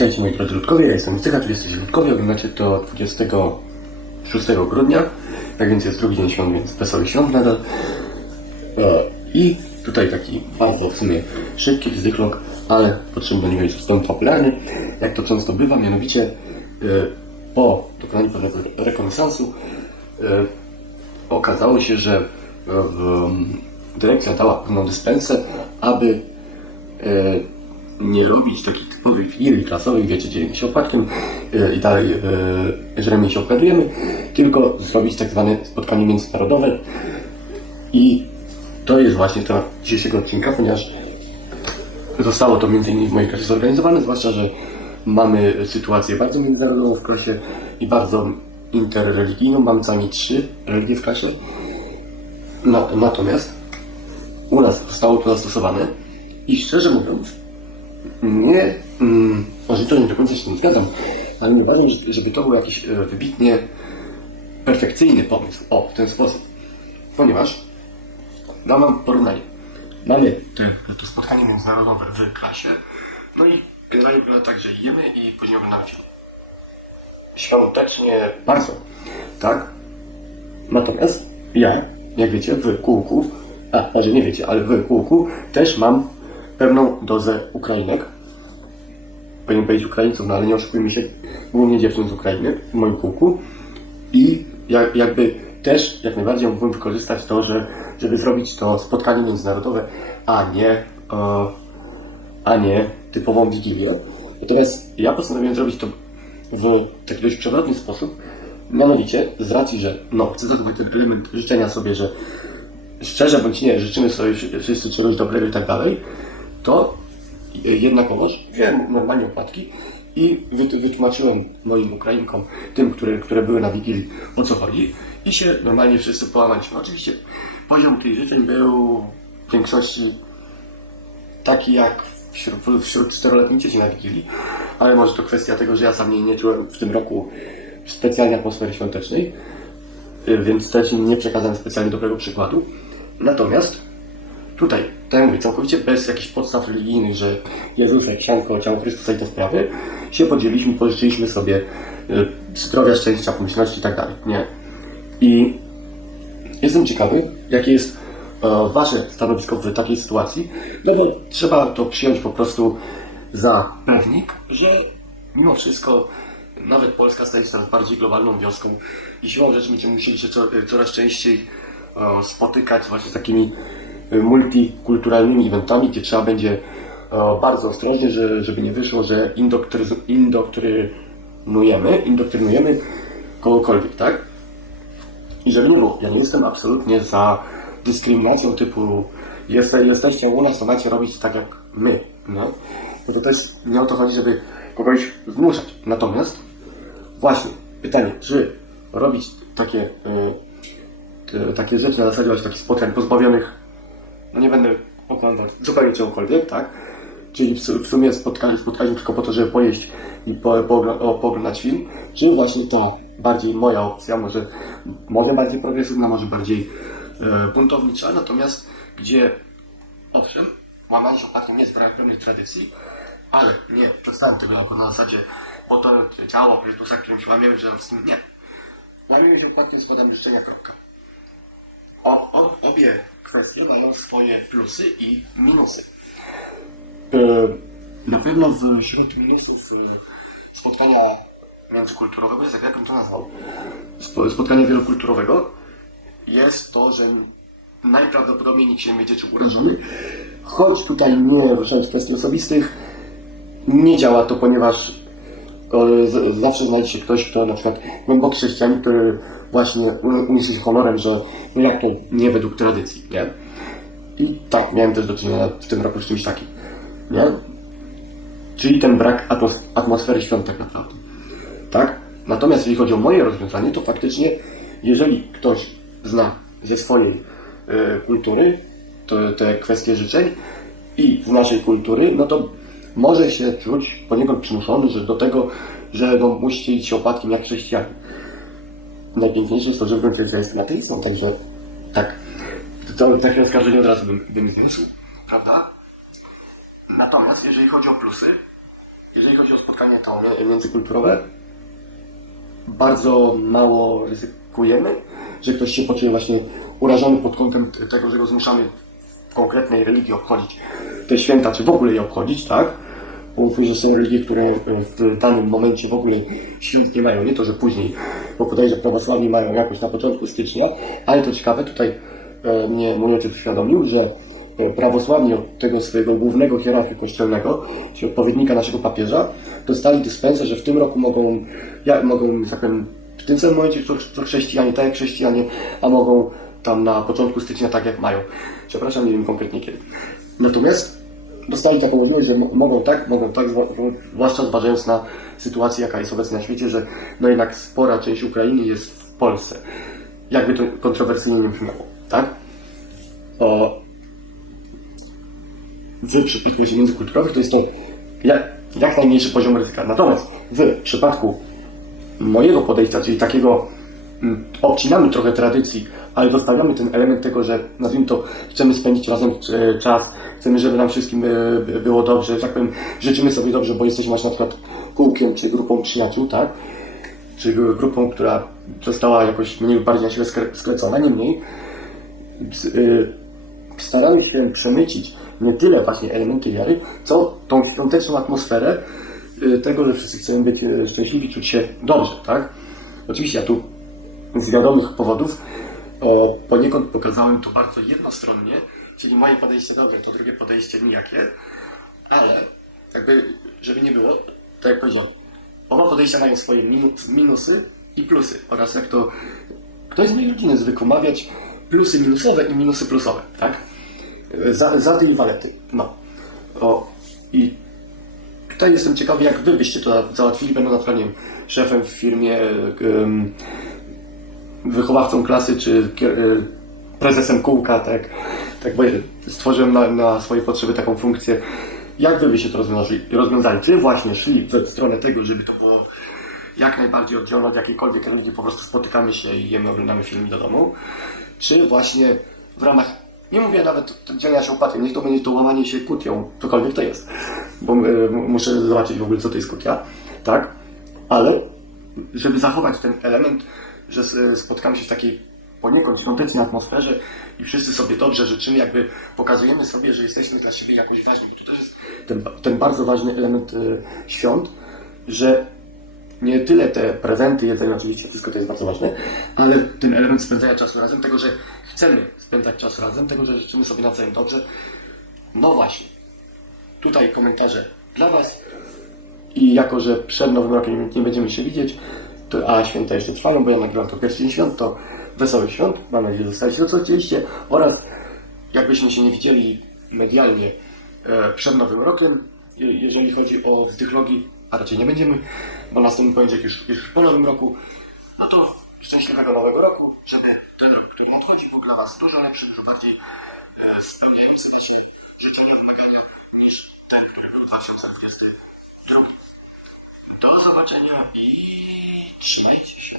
Witajcie moi drodzy ludkowie, ja jestem Cycha, tu jesteście ludkowie, oglądacie to 26 grudnia, tak więc jest drugi dzień świąt, więc wesołych świąt nadal. E, I tutaj taki bardzo w sumie szybki fizyklog, ale potrzebny do niego jest wstęp popularny, jak to często bywa, mianowicie e, po dokonaniu pewnego rekonesansu e, okazało się, że dyrekcja dała pewną dyspensę, aby nie robić takich typowych filii klasowych, wiecie, dzielimy się opłatkiem e, i dalej e, żremy się okradujemy, tylko zrobić tak zwane spotkanie międzynarodowe i to jest właśnie temat dzisiejszego odcinka, ponieważ zostało to między innymi w mojej klasie zorganizowane, zwłaszcza, że mamy sytuację bardzo międzynarodową w klasie i bardzo interreligijną, mamy co najmniej trzy religie w klasie. Na, natomiast u nas zostało to zastosowane i szczerze mówiąc, nie, mm, może to nie do końca się nie zgadzam, ale nie uważam, że- żeby to był jakiś e, wybitnie perfekcyjny pomysł. O, w ten sposób. Ponieważ dam wam porównanie. Mamy to spotkanie międzynarodowe w klasie, no i generalnie wygląda tak, że jemy i później oglądamy film. Świątecznie bardzo, tak? Natomiast ja, jak wiecie, w kółku, a może nie wiecie, ale w kółku też mam pewną dozę Ukrainek. Powinien powiedzieć Ukraińców, no ale nie oszukujmy się, głównie dziewczyn z Ukrainy w moim kółku. I jak, jakby też jak najbardziej mógłbym wykorzystać to, że, żeby zrobić to spotkanie międzynarodowe, a nie, e, a nie typową wigilię. Natomiast ja postanowiłem zrobić to w taki dość przewrotny sposób, mianowicie z racji, że no, chcę zachować ten element życzenia sobie, że szczerze bądź nie, życzymy sobie wszy- wszyscy czegoś dobrego i tak dalej, to jednakowoż wziąłem normalnie opłatki i wyt- wytłumaczyłem moim Ukrainkom, tym, które, które były na Wigilii, o co chodzi i się normalnie wszyscy połamaliśmy. Oczywiście poziom tych życzeń był w większości taki jak wśród, wśród czteroletnich dzieci na Wigilii, ale może to kwestia tego, że ja sam nie, nie czułem w tym roku specjalnie atmosfery świątecznej, y, więc też nie przekazałem specjalnie dobrego przykładu. Natomiast tutaj, tak mówię, całkowicie bez jakichś podstaw religijnych, że Jezuszek, sianko, ciało Chrystusa i te sprawy, się podzieliliśmy, pożyczyliśmy sobie y, zdrowia, szczęścia, pomyślności i tak dalej, nie? I jestem ciekawy, jakie jest e, Wasze stanowisko w takiej sytuacji, no bo trzeba to przyjąć po prostu za pewnik, że mimo wszystko nawet Polska staje się coraz bardziej globalną wioską i siłą rzeczy będziemy musieli się co, coraz częściej e, spotykać właśnie z takimi e, multikulturalnymi eventami, gdzie trzeba będzie e, bardzo ostrożnie, że, żeby nie wyszło, że indoktry, indoktrynujemy, indoktrynujemy kogokolwiek, tak? I żeby nie było, ja nie jestem absolutnie za dyskryminacją typu jeste, jesteście u nas, to macie robić tak jak my, nie? Bo to też nie o to chodzi, żeby kogoś zmuszać. Natomiast właśnie pytanie, czy robić takie, y, y, takie rzeczy na zasadzie właśnie takich spotkań pozbawionych, no nie będę okłamywać zupełnie czegokolwiek, tak? Czyli w, su- w sumie spotkanie, spotkanie tylko po to, żeby pojeść i po, po, pooglądać film, czy właśnie ta bardziej moja opcja, może, może bardziej progresywna, może bardziej e, buntownicza, natomiast gdzie owszem, łamanie się opłatkiem nie jest w pewnych tradycji, ale nie przedstawiam tego jako na zasadzie oto ciało Chrystusa, którym się łamiemy, że z nim nie. Łamiemy się opłatkiem, składam życzenia, kropka. O, o, obie kwestie mają swoje plusy i minusy. E, Na pewno w- wśród minusów e, spotkania międzykulturowego, jest, jak bym to nazwał, spo- spotkania wielokulturowego, jest to, że najprawdopodobniej nikt się nie będzie czuł urażony, choć tutaj nie ruszając kwestii osobistych, nie działa to, ponieważ z- zawsze znajdzie się ktoś, kto na przykład głęboki chrześcijanin, który właśnie uniesie się honorem, że no jak to nie według tradycji, nie? I tak, miałem też do czynienia w tym roku z czymś takim, nie? Czyli ten brak atmos- atmosfery świąt tak naprawdę, tak? Natomiast jeśli chodzi o moje rozwiązanie, to faktycznie, jeżeli ktoś zna ze swojej e, kultury to, te kwestie życzeń i z naszej kultury, no to może się czuć poniekąd przymuszony, że do tego, że no, musi iść jak chrześcijanin. Najpiękniejsze jest to, że w gruncie rzeczy ateistą, także tak, to, takie oskarżenie od razu bym, bym zniósł, prawda? Natomiast jeżeli chodzi o plusy, jeżeli chodzi o spotkanie to mi- międzykulturowe, bardzo mało ryzykujemy, że ktoś się poczuje właśnie urażony pod kątem tego, że go zmuszamy w konkretnej religii obchodzić te święta, czy w ogóle je obchodzić, tak? Bo że są religie, które w danym momencie w ogóle świąt nie mają, nie to, że później, bo podejrzę prawosławni mają jakoś na początku stycznia, ale to ciekawe, tutaj e, mnie mój ojciec uświadomił, że e, prawosławni od tego swojego głównego hierarchii kościelnego, czyli odpowiednika naszego papieża, dostali dyspensę, że w tym roku mogą, ja, mogą, tak powiem, w tym samym momencie co, co chrześcijanie, tak jak chrześcijanie, a mogą tam na początku stycznia tak jak mają. Przepraszam, nie wiem konkretnie kiedy. Natomiast dostali taką możliwość, że mo- mogą tak, mogą tak, zwłaszcza zważając na sytuację, jaka jest obecnie na świecie, że no jednak spora część Ukrainy jest w Polsce. Jakby to kontrowersyjnie nie brzmiało, tak? O, w przypadku ludzi międzykulturowych to jest to jak, jak najmniejszy poziom ryzyka. Natomiast w przypadku mojego podejścia, czyli takiego obcinamy trochę tradycji, ale zostawiamy ten element tego, że nazwijmy to, chcemy spędzić razem e, czas, chcemy, żeby nam wszystkim e, by- było dobrze, że tak powiem, życzymy sobie dobrze, bo jesteśmy na przykład kółkiem czy grupą przyjaciół, tak? Czy grupą, która została jakoś mniej lub bardziej na siebie sklecona, niemniej y, staramy się przemycić nie tyle właśnie elementy wiary, co tą świąteczną atmosferę y, tego, że wszyscy chcemy być szczęśliwi, czuć się dobrze, tak? Oczywiście ja tu z wiadomych powodów o, poniekąd pokazałem to bardzo jednostronnie, czyli moje podejście dobre, to drugie podejście nijakie, ale jakby, żeby nie było, tak jak powiedziałem, oba podejścia mają swoje minu- minusy i plusy oraz jak to ktoś z mojej rodziny zwykł mawiać plusy minusowe i minusy plusowe, tak? Za, za tej walety. No. O, I tutaj jestem ciekawy, jak wy byście to załatwili, będą na przykład, nie wiem, szefem w firmie, wychowawcą klasy, czy y, prezesem kółka, tak? Tak, bo stworzyłem na, na swoje potrzeby taką funkcję. Jak wy byście to rozwiązali? rozwiązali? Czy właśnie szli w stronę tego, żeby to było jak najbardziej oddzielone od jakiejkolwiek religii, po prostu spotykamy się i jemy, oglądamy film do domu? Czy właśnie w ramach, nie mówię nawet dzielenia się upadkiem, niech to będzie to łamanie się kutią, cokolwiek to jest, bo y, muszę zobaczyć w ogóle, co to jest kutia, tak? Ale żeby zachować ten element, że spotkamy się w takiej poniekąd świątecznej atmosferze i wszyscy sobie dobrze życzymy, jakby pokazujemy sobie, że jesteśmy dla siebie jakoś ważni, to też jest ten, ten bardzo ważny element y, świąt, że nie tyle te prezenty, jedzenie oczywiście, wszystko to jest bardzo ważne, ale ten element spędzania czasu razem, tego, że chcemy spędzać czas razem, tego, że życzymy sobie nawzajem dobrze. No właśnie, tutaj komentarze dla Was i jako, że przed Nowym Rokiem nie będziemy się widzieć, a święta jeszcze trwają, bo ja nagrywam to pierwszy dzień świąt, to wesołych świąt, mam nadzieję, że dostaliście to, co chcieliście oraz jakbyśmy się nie widzieli medialnie e, przed Nowym Rokiem, je- jeżeli chodzi o wzdychlogi, a raczej nie będziemy, bo następny poniedziałek już, już po Nowym Roku, no to szczęśliwego Nowego Roku, żeby ten rok, który nadchodzi, był dla Was dużo lepszy, dużo bardziej e, spełniający Wiecie życzenia, wymagania niż ten, który był 2022. Do zobaczenia i trzymajcie się.